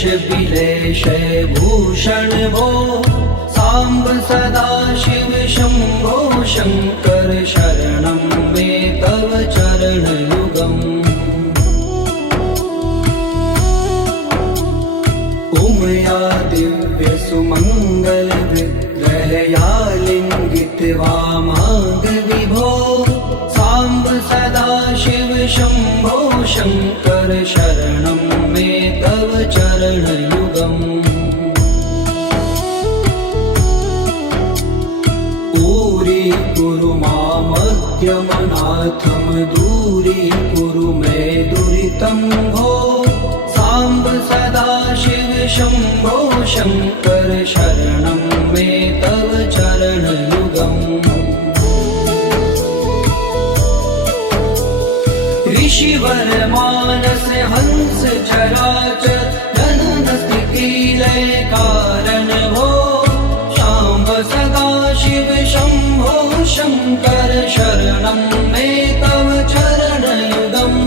विलेशे भूषण भो साम्ब सदा शिव शम्भो शङ्कर शरणं मे तव चरणयुगम् उमया दिव्य सुमङ्गल विग्रहया लिङ्गित वामाङ्ग विभो साम्ब सदा शिव शम्भो शङ्कर शरणं मे तव चरणयुगम् दूरी मामद्यमनाथं दूरीकुरु मे दुरितं भो साम्ब सदा शिव शम्भो शङ्कर शरणं मे तव चरणयुगम् ऋषिवर मानस हंस चराचर जनन स्थिति लय कारण भो शाम्ब सदा शिव शम्भो शङ्कर शरणं मे तव चरणयुगम्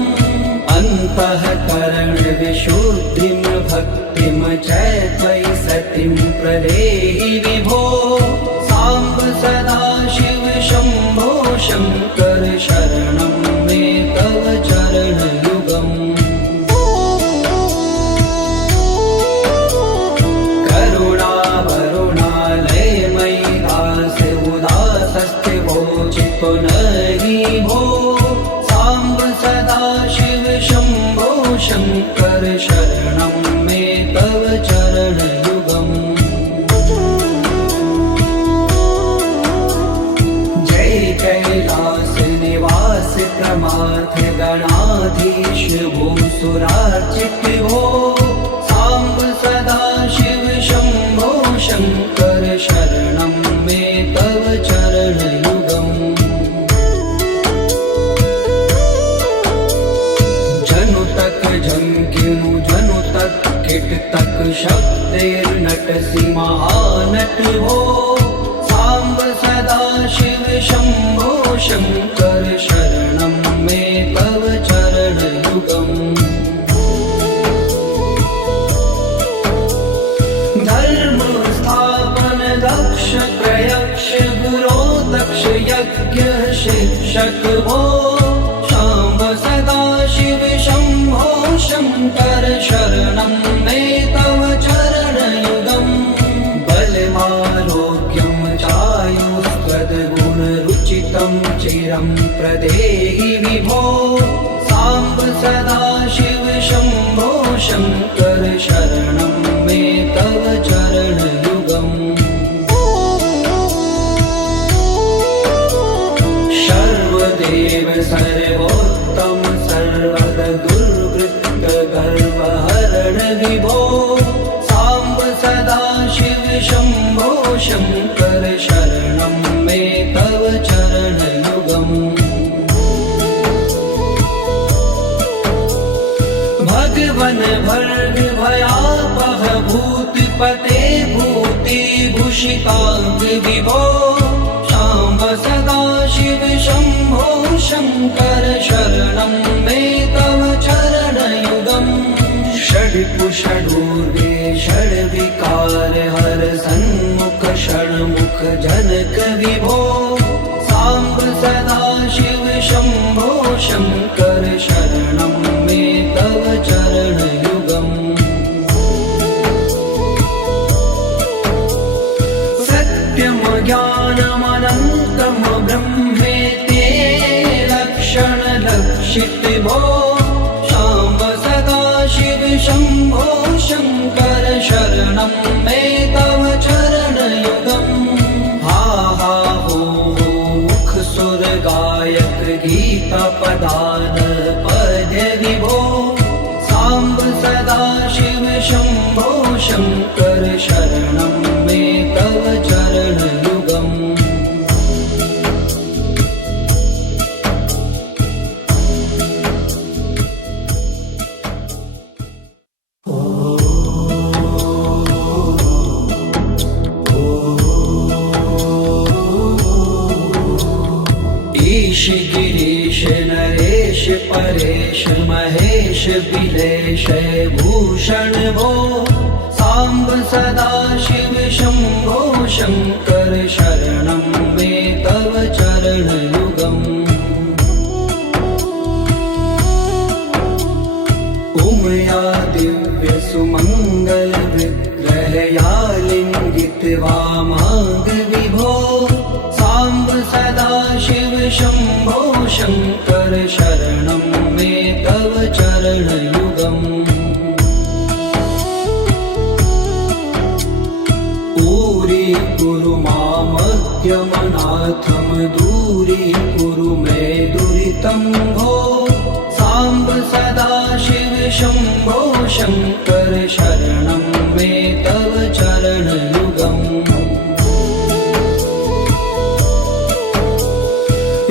अन्तःकरण विशुद्धिं भक्तिं च त्वयि सतिं प्रदेहि विभो साम्ब सदा शिव शम्भो शङ्कर शरणं मे तव चरणयुगम् पुनरि भो साम्ब सदा शिव शम्भो शङ्कर शरणं मे तव चरणयुगम् जय कैलास निवास प्रमाथ गणाधीश भूसुरार्चित भो साम्ब सदा शिव शम्भो शङ्कर शरणं मे तव चरणयुगम् झंकिनु जनु तक किट तक शब्दैर्नटसि महानट भो साम्ब सदा शिव शम्भो शङ्कर शरणं मे तव चरणयुगम् धर्म स्थापन दक्ष प्रयक्ष गुरो दक्ष यज्ञ शिक्षक भो शाम्ब सदा शिव शम्भो शङ्कर शरणं मे तव चरणयुगम् बलमारोग्यं चायुस्त्वद्गुणरुचितं चिरं प्रदेहि विभो साम्ब सदा शिव शम्भो शङ्कर शरणं मे तव चरणयुगम् सर्वदेव सर्वोत्तम सर्वद दुर्वृत्त गर्वहरण विभो साम्ब सदा शिव शम्भो शङ्कर शरणं मे तव चरणयुगम् भगवन भर्ग भयापह भूतिपते भूतिभूषिताङ्ग विभो साम्ब सदा शिव शम्भो शङ्कर शरणं मे तव चरणयुगम् षड्पुषडूर्वे षड्विकार हर सन्मुख षण्मुख जनक विभो साम्ब सदा शिव शम्भो शङ्कर शरणं मे तव चरणयुगम् सत्यं ज्ञानमनन्तं ब्रह्मेति लक्षणलक्षित भो साम्ब सदा शिव शम्भो शङ्कर शरणं मे तव चरणयुगम् हा हा हो मुख सुर गायक गीता पदान पद्य विभो साम्ब सदा शिव शम्भो शङ्कर शरणं मे तव चरणयुगम् विलेशय भूषण भो साम्ब सदा शिव शम्भो शङ्कर शरणं मे तव चरणयुगम् उमया दिव्य सुमङ्गल विग्रहया लिङ्गित्वा माग विभो साम्ब सदा शिव शम्भो शङ्कर शरणं मे तव चरणयुगम् दूरी मामज्ञमनाथं दूरीकुरु मे दुरितं भो साम्ब सदा शिव शम्भो शङ्कर शरणं मे तव चरणयुगम्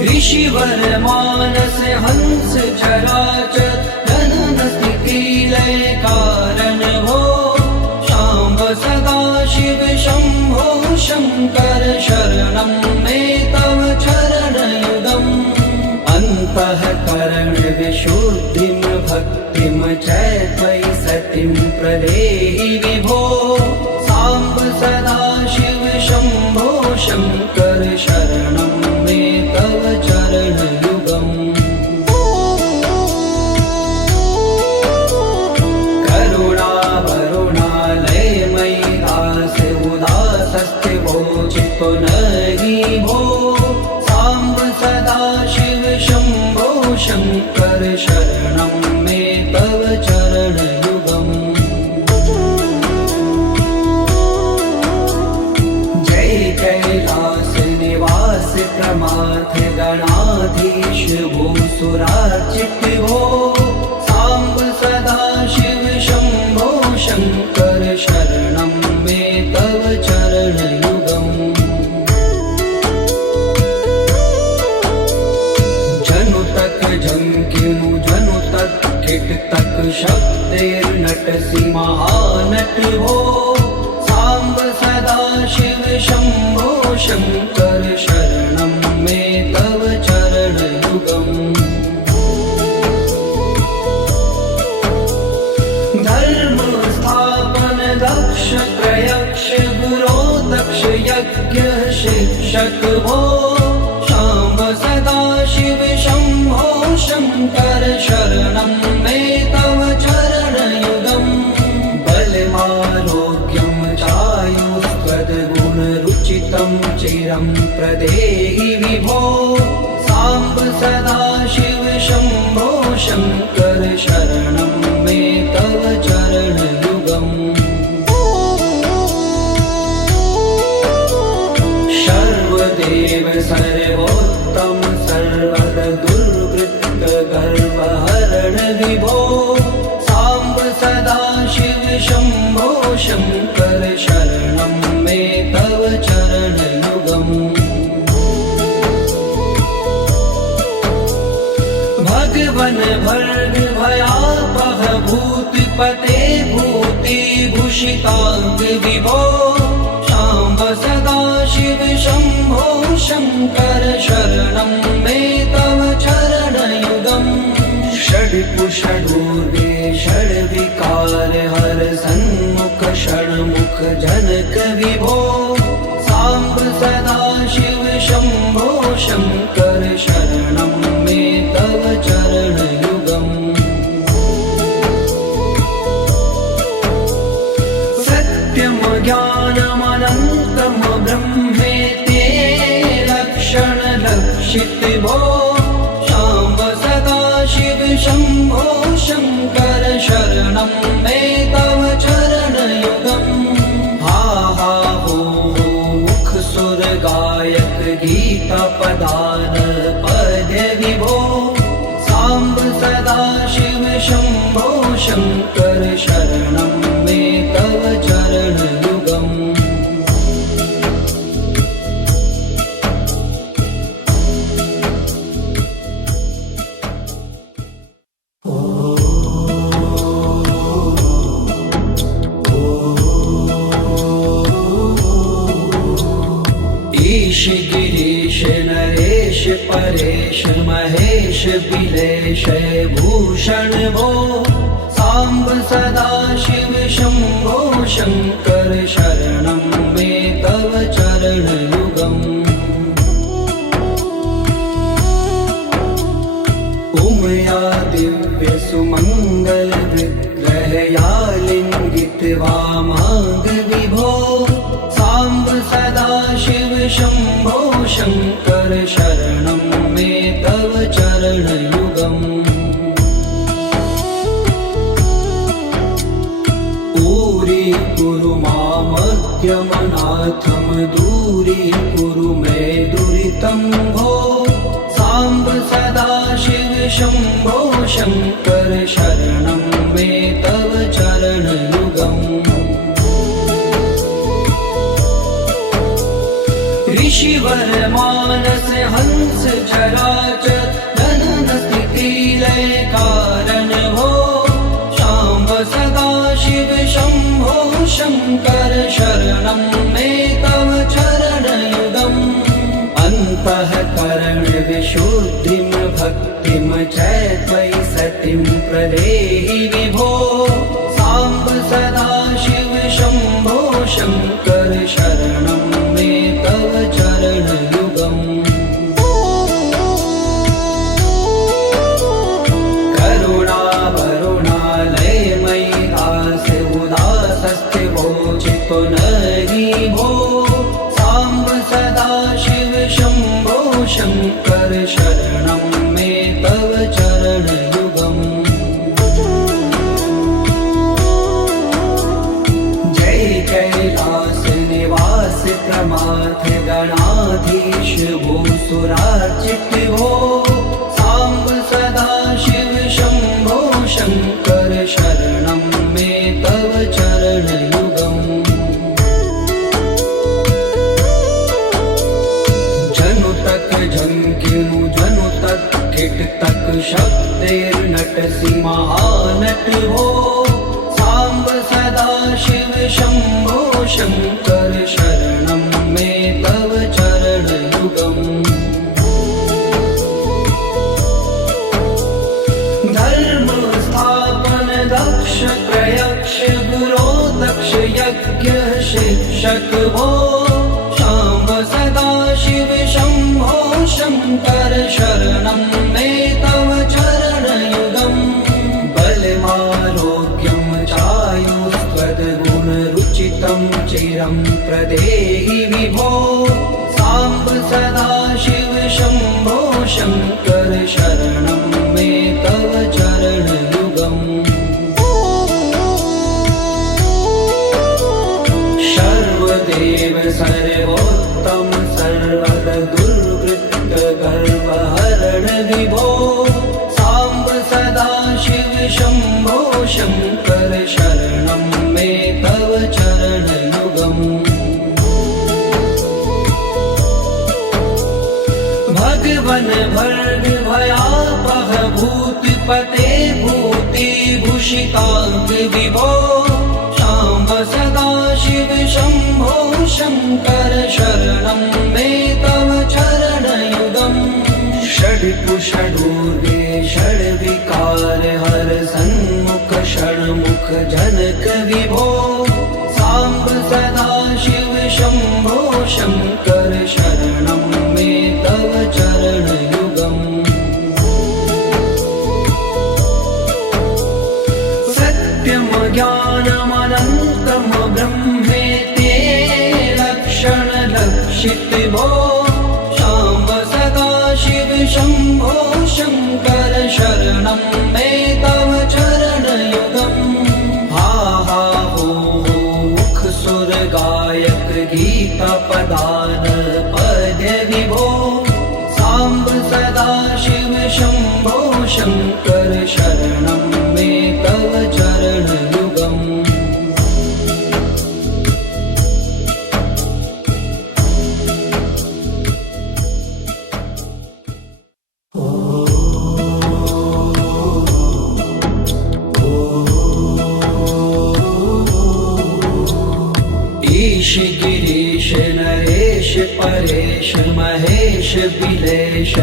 ऋषिवर मानस हंस चराचर जनन स्थिति लय कारण भो शाम्ब सदा शिव शम्भो शङ्कर शरणं मे तव चरणयुगम् अन्तःकरण विशुद्धिं भक्तिं च त्वयि सतिं प्रदेहि विभो साम्ब सदा शिव शम्भो शङ्कर शरणं मे तव चरणयुगम् चित्तो नहि भो साम्ब सदा शिव शम्भो शङ्कर शरणं मे तव चरणयुगम् जय कैलास निवास प्रमाथ गणाधीश भूसुरार्चित भो साम्ब सदा शिव शम्भो शङ्कर शरणं मे तव चरणयुगम् जंकिनु जनु तक किट तक शब्देर्नटसि महानट हो साम्ब सदा शिव शम्भो शङ्कर शरणं मे तव चरणयुगम् धर्म स्थापन दक्ष प्रयक्ष गुरो दक्ष यज्ञ शिक्षक हो शाम्ब सदा शिव शम्भो शङ्कर शरणं मे तव चरणयुगम् बलमारोग्यं चायुस्त्वद्गुणरुचितं चिरं प्रदेहि विभो साम्ब सदा शिव शम्भो शङ्कर शरणं मे तव चरणयुगम् सर्वदेव सर्वोत्तम सर्वद दुर्वृत्त गर्वहरण विभो साम्ब सदा शिव शम्भो शङ्कर शरणं मे तव चरणयुगम् भगवन भर्ग भयापह भूतिपते भूतिभूषिताङ्ग विभो शाम्ब सदा शिव शम्भो शङ्कर शरणं मे तव चरणयुगम् षड्पुषडूर्वे षड्विकार हर सन्मुख षण्मुख जनक विभो साम्ब सदा शिव शम्भो शङ्कर शरणं मे तव चरणयुगम् सत्यं ज्ञानमनन्तं ब्रह्मेति लक्षण लक्षित भो शाम्ब सदा शिव शम्भो शङ्कर शरणं मे तव चरणयुगम् हा हा हो मुख सुर गायक गीता पदान पद्य विभो साम्ब सदा शिव शम्भो शङ्कर शरणं मे तव चरणयुगम् ईश गिरीश नरेश परेश महेश बिलेश भूषण भो सांब सदा शिव शंभो शंकर शरणं मे तव चरण युगम् उमया दिव्य सुमंगल विग्रहया लिंगित वामांग विभो सांब सदा शिव शंभो शंकर शरणं मे तव चरण युगम् पूरी कुरु मामग्यमनाथम दूरी कुरु मे दुरितं भो सांब सदा शिव शंभो शंकर शरणं मे तव चरण युगम् ऋषिवर मानस हंस चराचर जनन स्थिति लय कारण भो शाम्ब सदा शिव शंभो शंकर शरणं मे तव चरण युगम् अन्तःकरण विशुद्धिं भक्तिं च त्वयि सतिं प्रदेहि विभो सांब सदा शिव शंभो शंकर शरणं मे तव चरण युगम् करुणा वरुणालय मयि दास उदासस्थिवोचितो नहि भो सांब सदा शिव शंभो शंकर शरणं मे तव चरण युगम् जय कैलास निवास प्रमाथ गणाधीश भूसुरार्चित भो सांब सदा शिव शंभो शंकर शरणं मे तव चरण युगम् जनु तक झंकिनु जनु तक किट तक शब्दैर्नटसि महानट भो सांब सदा शिव शंभो शंकर शरणं मे तव चरण युगम् धर्म स्थापन दक्ष प्रयक्ष गुरो दक्ष यज्ञ शिक्षक भो शाम्ब सदा शिव शंभो शंकर शरणं मे तव चरण युगम् बलमारोग्यं चायुस्त्वद्गुणरुचितं चिरं प्रदेहि विभो सांब सदा शिव शंभो शंकर शरणं मे तव चरण युगम् सर्वदेव सर्वोत्तम सर्वर दुर्वृत्त गर्वहरण विभो सांब सदा शिव शंभो शंकर शरणं मे तव चरण युगम् भगवन भर्ग भयापह भूतपते भूति भूषितांग विभो शाम्ब सदा शिव शंभो शंकर शरणं मे तव चरण युगम् षड्कुषडूर्वे षड्विकार हर सन्मुख षण्मुख जनक विभो सांब सदा शिव शंभो शंकर शरणं मे तव चरण युगम् सत्यम ज्ञानमनन्तं ब्रह्मेति लक्षण लक्षित भो शाम्ब सदा शिव शंभो शंकर शरणं मे तव चरण युगम् हा हा हो मुख सुर गायक गीता पदान पद्य विभो सांब सदा शिव शंभो शंकर शरणं मे तव चरण युगम् ऋषिगिरीश नरेश परेश महेश बिलेश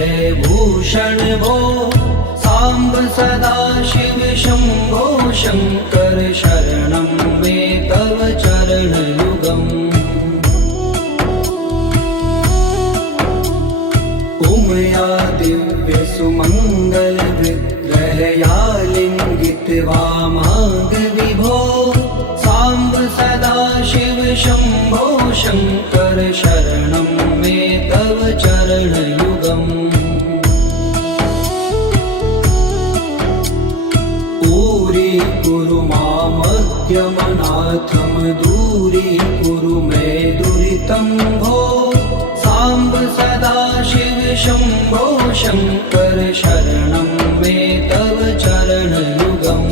भूषण भो सांब सदाशिव शंभो शंकर शरणं मे तव चरणयुगम् उमया दिव्य सुमंगल विग्रहया लिंगित वामांग विभो सांब सदाशिव शंभो शंकर शरणं मे तव चरणयुगम् कुरु मामद्यमनाथं दूरीकुरु मे दुरितं भो सांब सदाशिव शंभो शंकर शरणं मे तव चरणयुगम्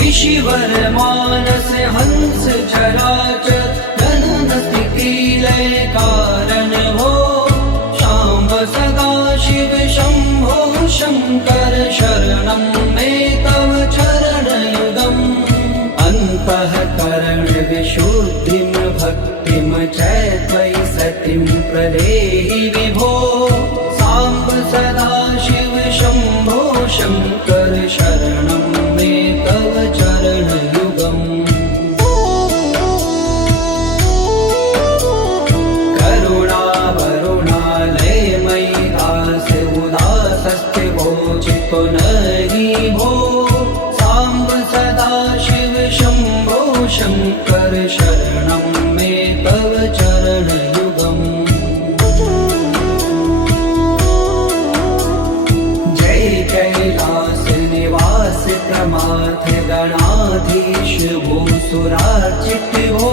ऋषिवर मानस हंस चराचर जनन स्थिति लय कारण भो सांब सदाशिव शंभो शंकर शरणं मे तव चरणयुगम् अन्तःकरण विशुद्धिं भक्तिं च त्वयि सतिं प्रदेहि विभो सांब सदाशिव शंभो शंकर शरणं मे तव चरणयुगम् चितो नहि भो सांब सदाशिव शंभो शंकर शरणं मे तव चरणयुगम् जय कैलास निवास प्रमाथ गणाधीश भूसुरार्चित भो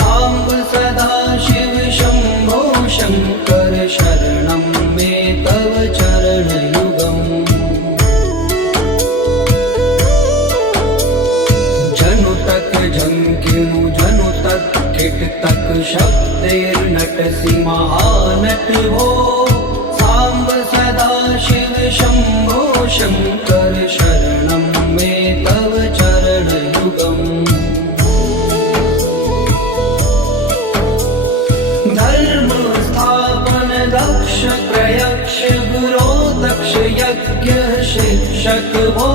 सांब सदाशिव शंभो शंकर शरणं मे तव चरणयुगम् झंकिनु जनु तक किट तक शब्दैर्नटसि महानट भो सांब सदाशिव शंभो शंकर शरणं मे तव चरणयुगम् धर्म स्थापन दक्ष प्रयक्ष गुरो दक्ष यज्ञ शिक्षक भो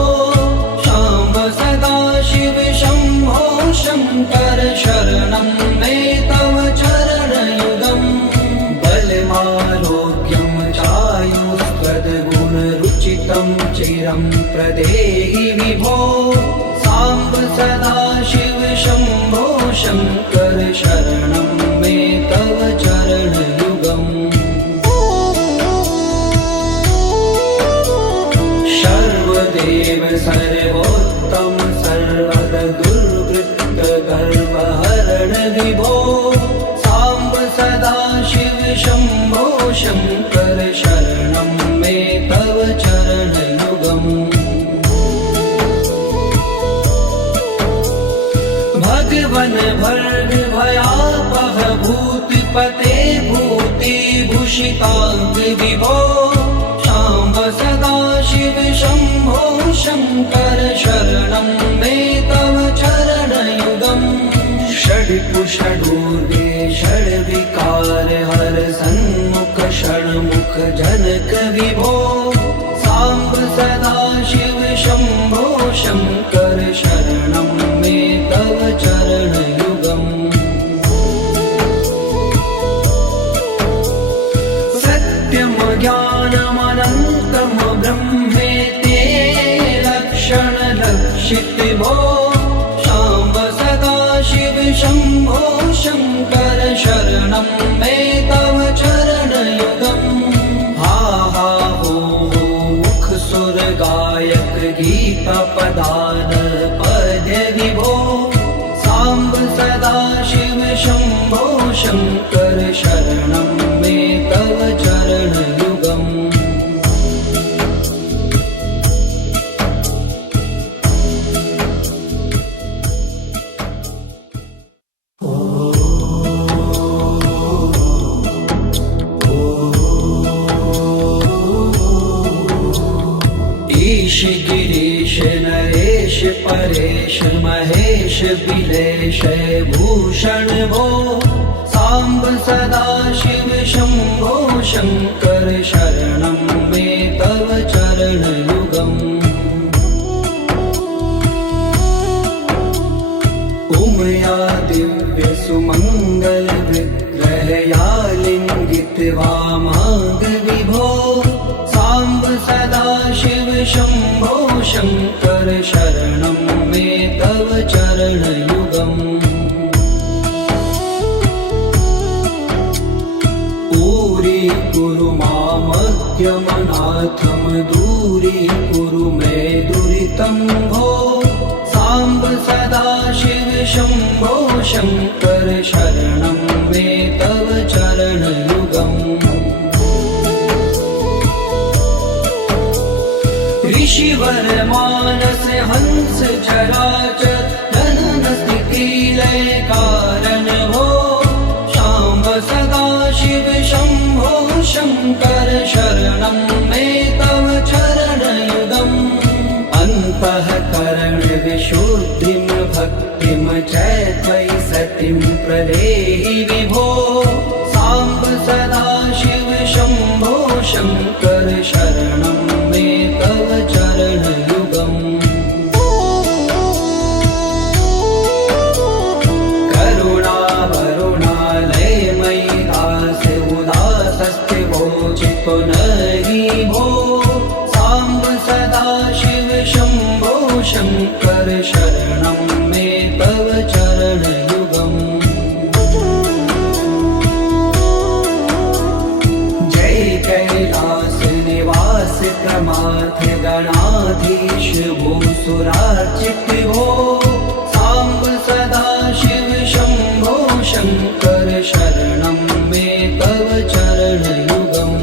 सांब सदाशिव शंभो शंकर शरणं मे तव चरणयुगम् बलमारोग्यं चायुस्त्वद्गुणरुचितं चिरं प्रदेहि विभो सांब सदाशिव शंभो शंकर शरणं मे तव चरणयुगम् सर्वदेव सर्वोत्तम सर्वद दुर्वृत्त गर्वहरण विभो सांब सदाशिव शंभो शंकर शरणं मे तव चरणयुगम् भगवन भर्ग भयापह भूतिपते भूतिभूषितांग विभो सांब सदाशिव शंभो शंकर शरणं मे तव चरणयुगम् षड्पुषडूर्गे षड्विकार हर सन्मुख षण्मुख जनक विभो सांब सदाशिव शंभो शंकर शरणं मे तव चरणयुगम् सत्यं ज्ञानमनन्तं ब्रह्मेति लक्षणलक्षित भो सांब सदाशिव शंभो शंकर शरणं मे तव चरणयुगम् हा हा हो मुख सुर गायक गीता पदान पद्य विभो सांब सदाशिव शंभो शंकर शरणं मे तव चरणयुगम् महेश बिलेश भूषण भो सांब सदा शिव शंभो शंकर शरणं मे तव चरणयुगम् उमया दिव्य सुमंगल विग्रहया लिंगित वामांग विभो सांब सदा शिव शंभो शंकर शरणं मे तव चरणयुगम् कुरु मामज्ञमनाथं दूरीकुरु मे दुरितं भो सांब सदा शिव शंभो शंकर शरणं मे तव चरणयुगम् ऋषिवर मानस हंस चराचर जनन स्थिति लय कारण भो सांब सदा शिव शंभो शंकर शरणं मे तव चरणयुगम् अन्तःकरण विशुद्धिं भक्तिं च त्वयि सतिं प्रदेहि विभो सांब सदा शिव शंभो शंकर शरणं मे तव चरणयुगम् पुनरि भो सांब सदा शिव शंभो शंकर शरणं मे तव चरणयुगम् जय कैलास निवास प्रमाथ गणाधीश भूसुरार्चित भो सांब सदा शिव शंभो शंकर शरणं मे तव चरणयुगम्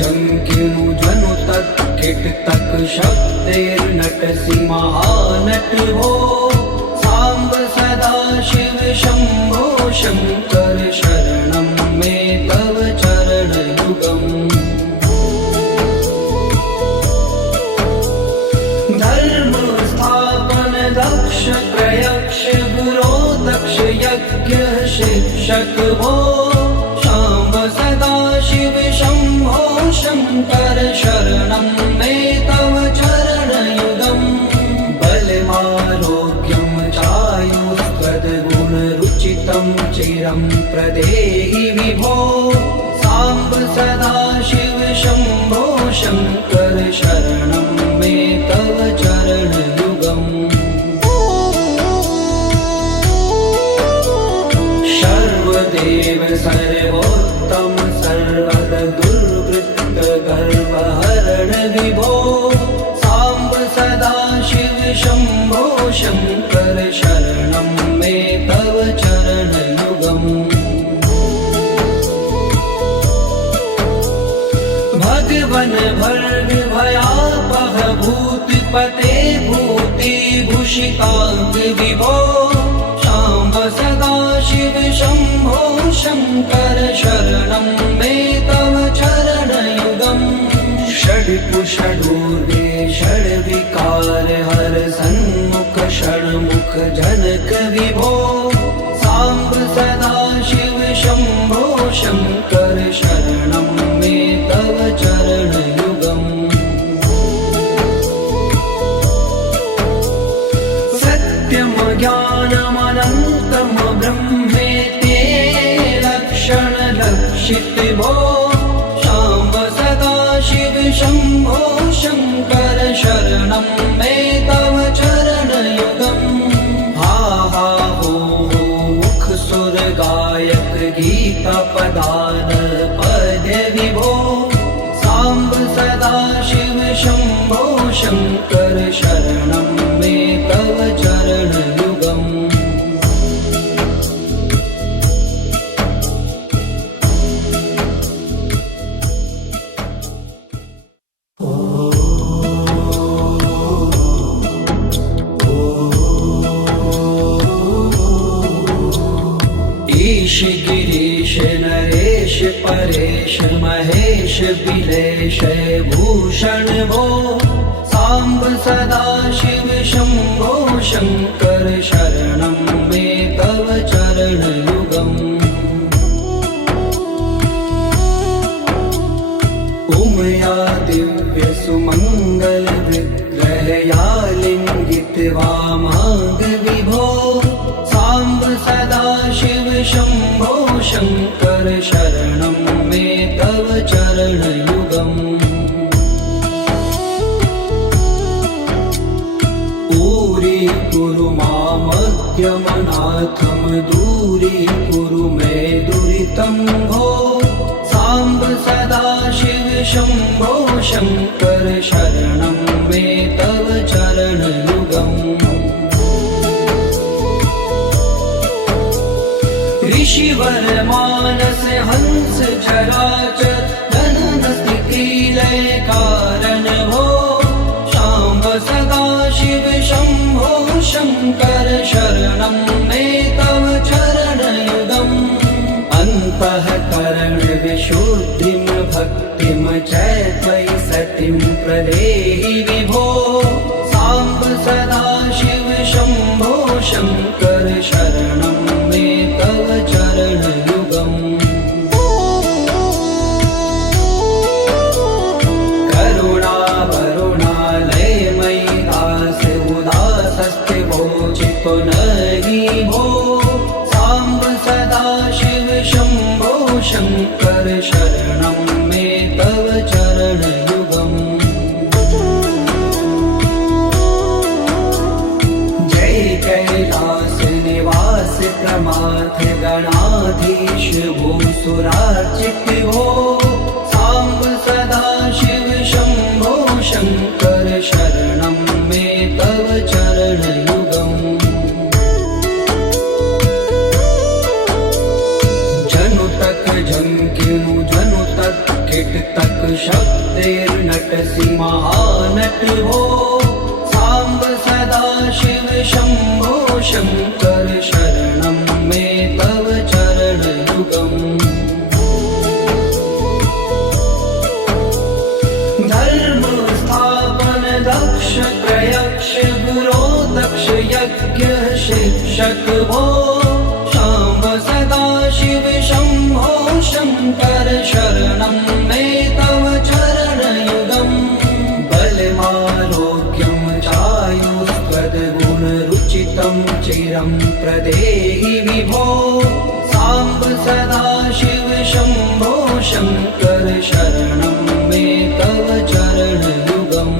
झंकिनु जनु तक किट तक शब्देर्नटसि महानट हो सांब सदा शिव शंभो शंकर शरणं मे तव चरणयुगम् धर्म स्थापन दक्ष प्रयक्ष गुरो दक्ष यज्ञ शिक्षक भो सांब सदा शिव शंभो शंकर शरणं मे तव चरणयुगम् बलमारोग्यं चायुस्त्वद्गुणरुचितं चिरं प्रदेहि विभो सांब सदा शिव शंभो शंकर शरणं मे तव चरणयुगम् सर्वदेव सर्वोत्तम सर्वद दुर्वृत्त गर्वहरण विभो सांब सदा शिव शंभो शंकर शरणं मे तव चरणयुगम् भगवन भर्ग भयापह भूतिपते भूतिभूषितांग विभो सांब सदा शिव शंभो शंकर शरणं मे तव चरणयुगम् षड्पुषडूर्वे षड्विकार हर सन्मुख षण्मुख जनक विभो सांब सदा शिव शंभो शंकर शरणं मे तव चरणयुगम् सत्यं ज्ञानमनन्तं ब्रह्मेति लक्षण लक्षित भो सांब सदा शिव शंभो शंकर शरणं मे तव चरणयुगम् हा हा हो मुख सुर गायक गीता पदान पद्य विभो सांब सदा शिव शंभो शंकर शरणं मे तव चरणयुगम् परेश महेश बिलेश भूषण भो सांब सदा शिव शंभो शंकर शरणं मे तव चरणयुगम् उमया दिव्य सुमंगल विग्रहया लिंगित वामांग विभो सांब सदा शिव शंभो शंकर शरणं मे तव चरणयुगम् दूरी मामज्ञमनाथं दूरी कुरु मे दुरितं भो सांब सदा शिव शंभो शंकर शरणं मे तव चरणयुगम् ऋषिवर मानस हंस चराचर जनन स्थिति लय कारण भो सांब सदा शिव शंभो शंकर शरणं मे तव चरणयुगम् अन्तःकरण विशुद्धिं भक्तिं च त्वयि सतिं प्रदेहि विभो सांब सदा शिव शंभो शंकर शरणं मे तव चरणयुगम् करुणा वरुणालयमयि दास उदासस्थिवोचितो नहि भो सांब सदा शिव शंभो शंकर शरणं मे तव चरणयुगम् जय कैलास निवास प्रमाथ गणाधीश भूसुरार्चित भो सांब सदा शिव शंभो शंकर शरणं मे तव चरणयुगम् जनु तक झंकिनु जनु तक किट तक शब्देर्नटसि महानट भो सांब सदा शिव शंभो शंकर शरणं मे तव चरणयुगम् धर्म स्थापन दक्ष प्रयक्ष गुरो दक्ष यज्ञ शिक्षक भो सांब सदा शिव शंभो शंकर शरणं मे तव चरणयुगम् बलमारोग्यं चायुस्त्वद्गुणरुचितं चिरं प्रदेहि विभो सांब सदा शिव शंभो शंकर शरणं मे तव चरणयुगम्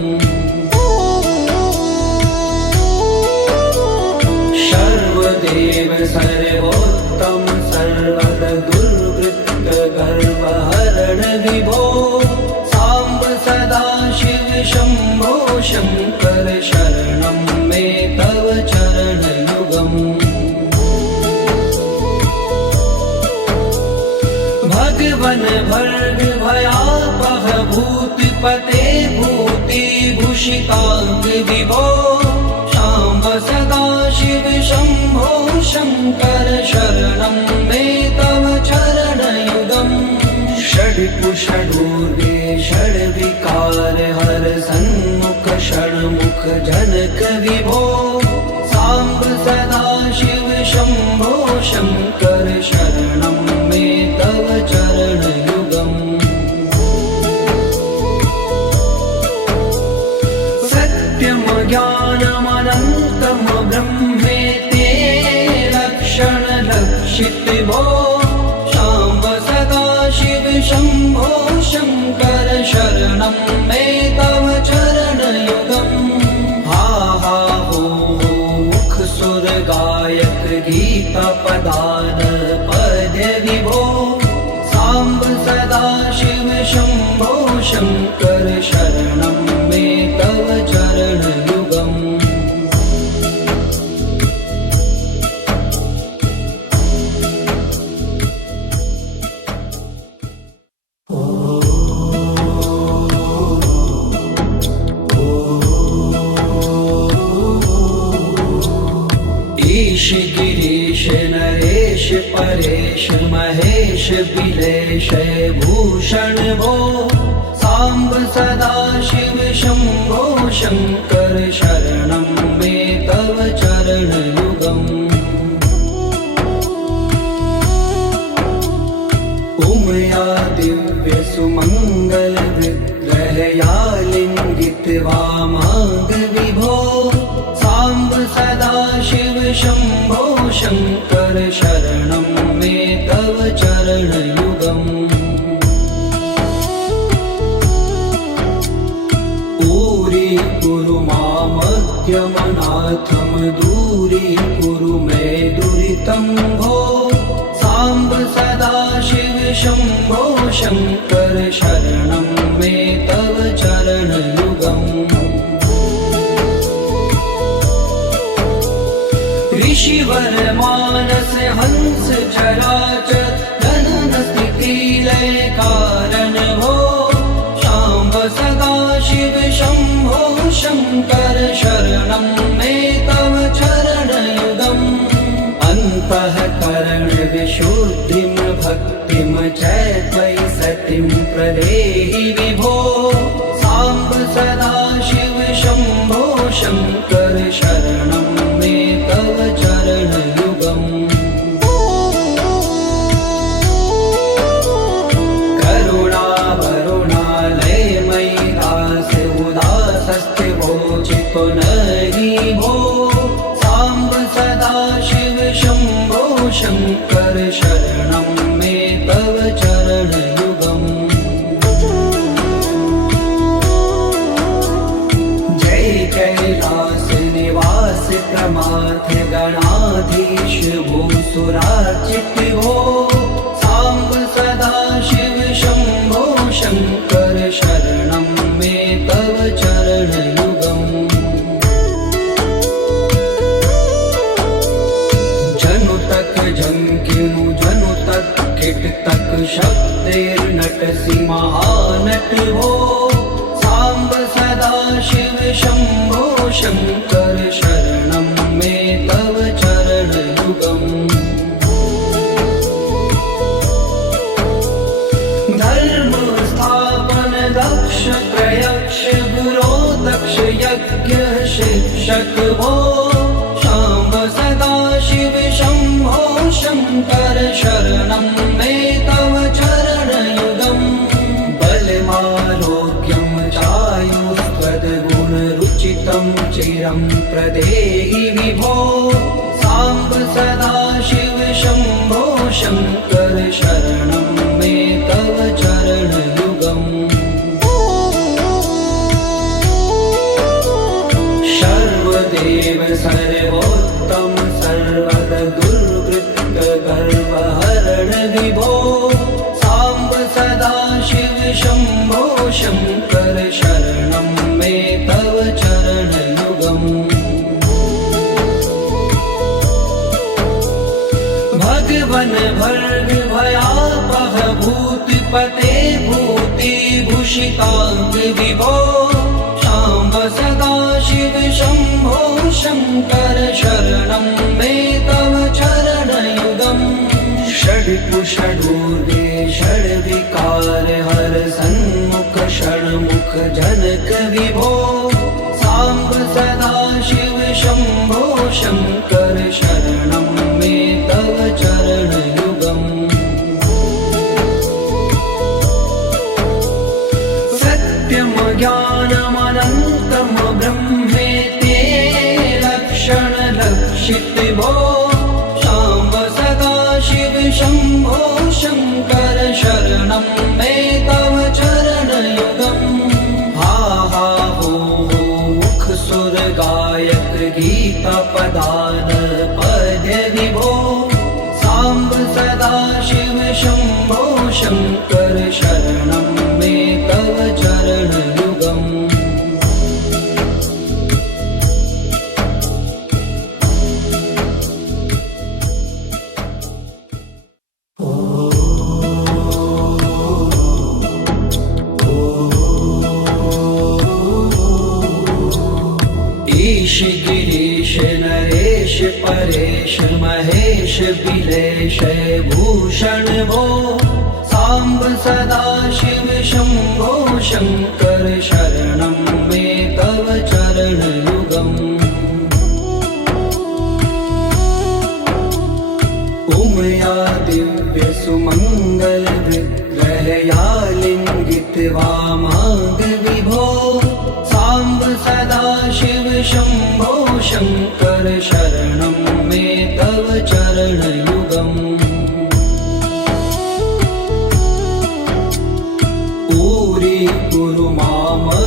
सर्वदेव सर्वोत्तम सर्वद दुर्वृत्त गर्वहरण विभो सांब सदा शिव शंभो शंकर शरणं मे तव चरणयुगम् भगवन भर्ग भयापह भूतिपते भूतिभूषितांग विभो सांब सदा शिव शंभो शंकर शरणं मे तव चरणयुगम् षड्कुषडूर्वे षड्विकार हर सन्मुख षण्मुख जनक विभो सांब सदा शिव शंभो शंकर शरणं मे तव चरणयुगम् सत्यं ज्ञानमनन्तं ब्रह्मेति लक्षणलक्षित भो सांब सदा शिव शंभो शंकर शरणं मे तव चरणयुगम् हा हा हो मुख सुर गायक गीता पदान पद्य विभो सांब सदा शिव शंभो शंकर शरणं मे तव चरणयुगम् परेश महेश बिलेश भूषण भो सांब सदा शिव शंभो शंकर शरणं मे तव चरणयुगम् उमया दिव्य सुमंगल विग्रहया लिंगित वामांग विभो सांब सदा शिव शंभो शंकर शरणं मे तव चरणयुगम् कुरु मामद्यमनाथं दूरीकुरु मे दुरितं भो सांब सदा शिव शंभो शंकर शरणं मे तव चरणयुगम् ऋषिवर मानस हंस चराचर जनन स्थिति लय कारण भो सांब सदा शिव शंभो शंकर शरणं मे तव चरणयुगम् अन्तःकरण विशुद्धिं भक्तिं च त्वयि सतिं प्रदेहि विभो सांब सदा शिव शंभो शंकर शरणं मे तव चरणयुगम् पुनरि भो सांब सदा शिव शंभो शंकर शरणं मे तव चरणयुगम् जय कैलास निवास प्रमाथ गणाधीश भूसुरार्चित भो सांब सदा शिव शंभो शंकर शरणं मे तव चरणयुगम् झंकिनु जनु तक किट तक शब्देर्नटसि महानट हो सांब सदा शिव शंभो शंकर शरणं मे तव चरणयुगम् धर्म स्थापन दक्ष प्रयक्ष गुरो दक्ष यज्ञ शिक्षक भो सांब सदा शिव शंभो शंकर शरणं मे तव चरणयुगम् बलमारोग्यं चायुस्त्वद्गुणरुचितं चिरं प्रदेहि विभो सांब सदा शिव शंभो शंकर शरणं मे तव चरणयुगम् सर्वदेव सर्वोत्तम सर्वद दुर्वृत्त गर्वहरण विभो सांब सदा शिव शंभो शंकर शरणं मे तव चरणयुगम् भगवन भर्ग भयापह भूतिपते भूतिभूषितांग विभो सांब सदा शिव शंभो शंकर शरणं मे तव चरणयुगम् षड्कुषडूर्वे षड्विकार हर सन्मुख षण्मुख जनक विभो सांब सदा शिव शंभो शंकर शरणं मे तव चरणयुगम् सत्यम ज्ञानमनन्तं ब्रह्मेति लक्षण लक्षित भो सांब सदा शिव शंभो शंकर शरणं मे तव चरणयुगम् हा हा हो मुख सुर गायक गीता पदान पद्य विभो सांब सदा शिव शंभो शंकर शरणं मे तव चरणयुगम् ईश गिरीश नरेश परेश महेश बिलेश भूषण भो सांब सदा शिव शंभो शंकर शरणं मे तव चरणयुगम् उमया दिव्य सुमंगल विग्रहया लिंगित वामांग विभो सांब सदा शिव शंभो शंकर शरणं मे तव चरणयुगम् कुरु मामज्ञमनाथं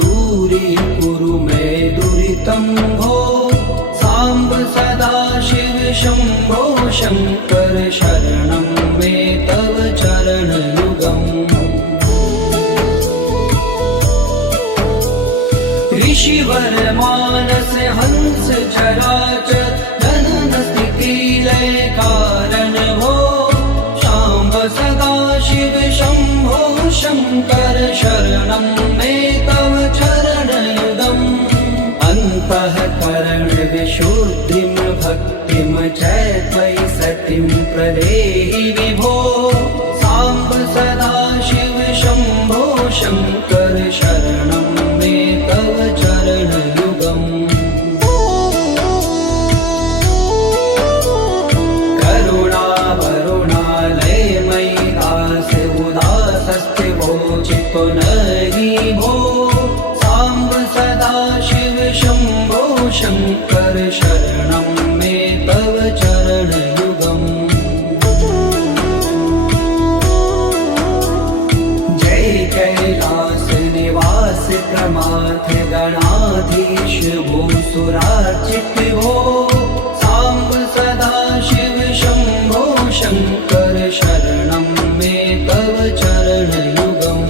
दूरी कुरु मे दुरितं भो सांब सदा शिव शंभो शंकर शरणं मे तव चरणयुगम् ऋषिवर मानस हंस चराचर जनन स्थिति लय कारण भो सांब सदा शिव शंभो शंकर शरणं मे तव चरणयुगम् अन्तःकरण विशुद्धिं भक्तिं च त्वयि सतिं प्रदेहि विभो सांब सदा शिव शंभो शंकर शरणं मे तव चरणयुगम् चित्तो नहि भो सांब सदा शिव शंभो शंकर शरणं मे तव चरणयुगम् जय कैलास निवास प्रमाथ गणाधीश भूसुरार्चित भो सांब सदा शिव शंभो शंकर शरणं मे तव चरणयुगम्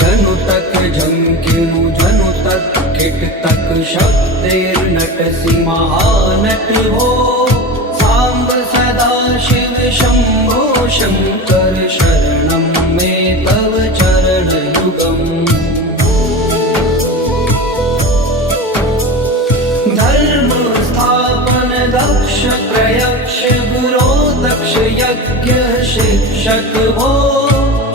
जनु तक झंकिनु जनु तक किट तक शब्देर्नटसि महानट हो सांब सदा शिव शंभो शंकर शरणं मे तव चरणयुगम् धर्म स्थापन दक्ष प्रयक्ष गुरो दक्ष यज्ञ शिक्षक भो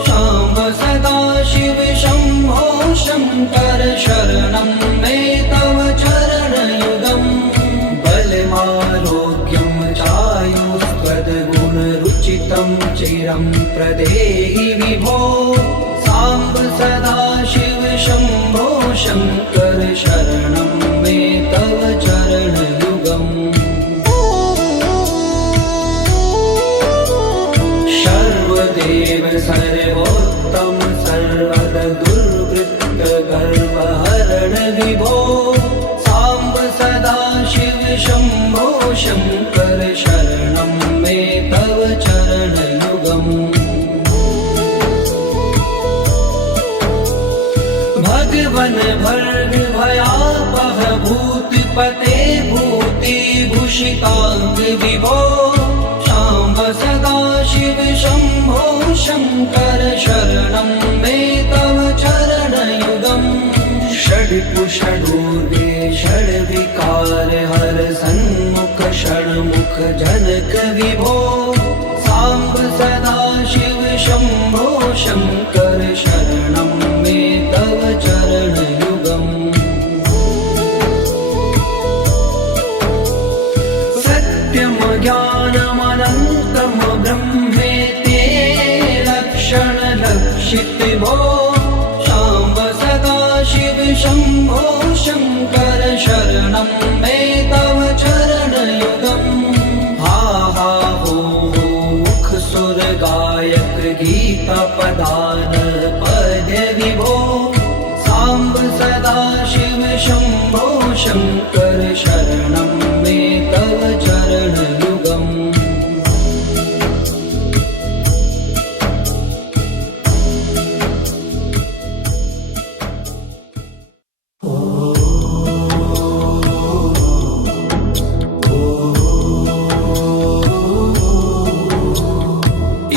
सांब सदा शिव शंभो शंकर शरणं मे तव चरणयुगम् बलमारोग्यं चायुष्पदगुणरुचितं चिरं प्रदेहि विभो सांब सदा शिव शंभो शंकर शरणं मे तव चरणयुगम् सर्वदेव सर्वोत्तम सर्वद दुर्वृत्त गर्वहरण विभो सांब सदा शिव शंभो शंकर शरणं मे तव चरणयुगम् भगवन भर्ग भयापह भूतिपते भूति भूषितांग विभो सांब सदा शिव शंभो शंकर शरणं मे तव चरणयुगम् षड्कुषडूर्वे षड्विकार हर सन्मुख षण्मुख जनक विभो सांब सदा शिव शंभो शंकर शरणं मे तव चरणयुगम् सत्यम ज्ञानमनन्तं ब्रह्मेति लक्षण लक्षित भो सांब सदा शिव शंभो शंकर शरणं मे तव चरणयुगम् हा हा हो मुख सुर गायक गीता पदान पद्य विभो सांब सदा शिव शंभो शंकर शरणं मे तव चरणयुगम्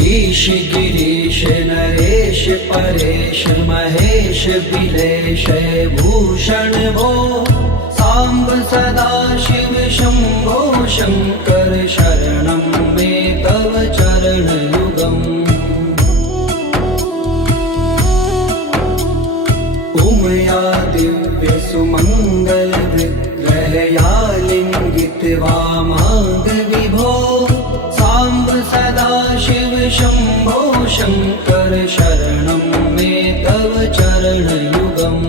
ईश गिरीश नरेश परेश महेश बिलेश भूषण भो सांब सदा शिव शंभो शंकर शरणं मे तव चरण युगम् उमया दिव्य सुमंगल विग्रहया लिंगित वामांग विभो सांब सदा शिव शंभो शंकर शरणं मे तव चरण युगम्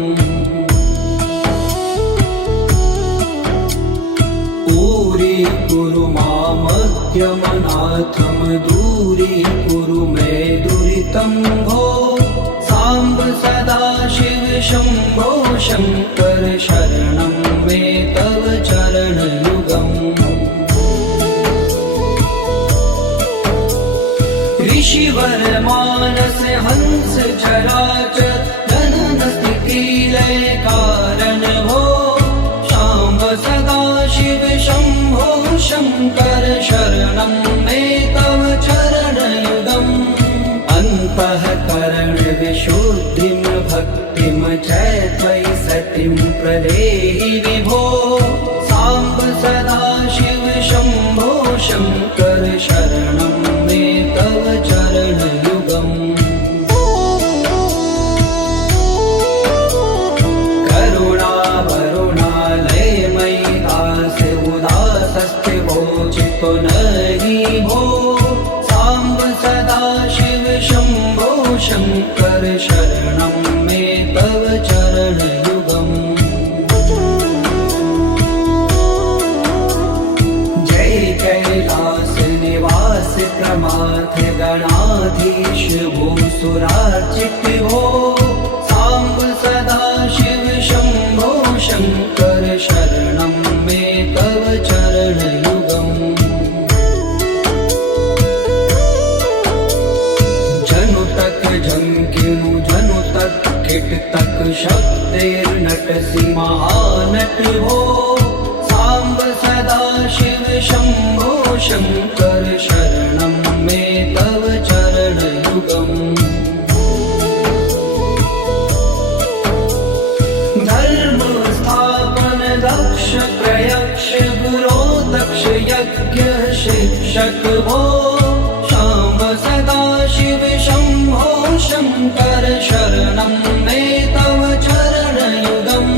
पूरी कुरु मामद्यमनाथम दूरी कुरु मे दुरितं भो सांब सदा शिव शंभो शंकर शरणं मे तव चरण युगम् ऋषिवर मानस हंस चराचर जनन स्थिति लय कारण भो सांब सदा शिव शंभो शंकर शरणं मे तव चरण युगम् अन्तःकरण विशुद्धिं भक्तिं च त्वयि सतिं प्रदेहि विभो सांब सदा शिव शंभो शंकर शरणं मे तव चरण युगम् करुणा वरुणालय मयि दास उदासस्थिवो चित्तो नहि भो सांब सदा शिव शंभो शंकर शरणं मे तव चरण युगम् जय कैलास निवास प्रमाथ गणाधीश भूसुरार्चित भो सांब सदा शिव शंभो शंकर शरणं मे तव चरण युगम् जनु तक झंकिनु जनु तक किट तक शब्दैर्नटसि महानट भो सांब सदा शिव शंभो शंकर शरणं मे तव चरण युगम् धर्म स्थापन दक्ष प्रयक्ष गुरो दक्ष यज्ञ शिक्षक भो सांब सदा शिव शंभो शंकर शरणं मे तव चरण युगम्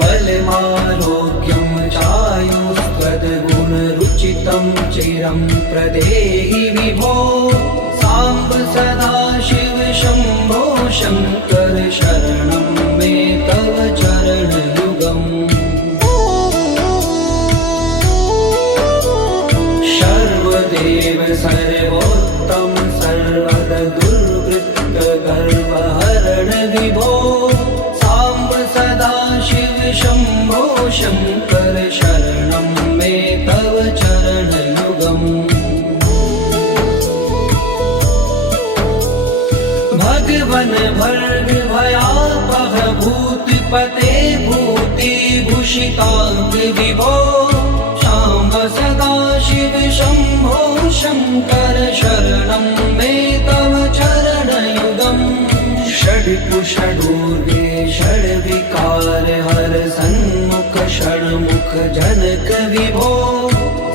बलमारोग्यं चायुष्पदगुण रुचितं चिरं प्रदेहि विभो सांब सदा शिव शंभो शंकर शरणं मे तव चरण युगम् सर्वदेव सर्वोत्तम सर्वद दुर्वृत्त गर्वहरण विभो सांब सदा शिव शंभो शंकर शरणं मे तव चरण युगम् भगवन भर्ग भयापह भूतिपते भूति भूषितांग विभो सांब सदा शिव शंभो शंकर शरणं मे तव चरण युगम् षड्कुषडूर्गे षड्विकार हर सन्मुख षण्मुख जनक विभो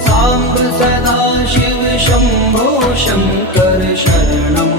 सांब सदा शिव शंभो शंकर शरणं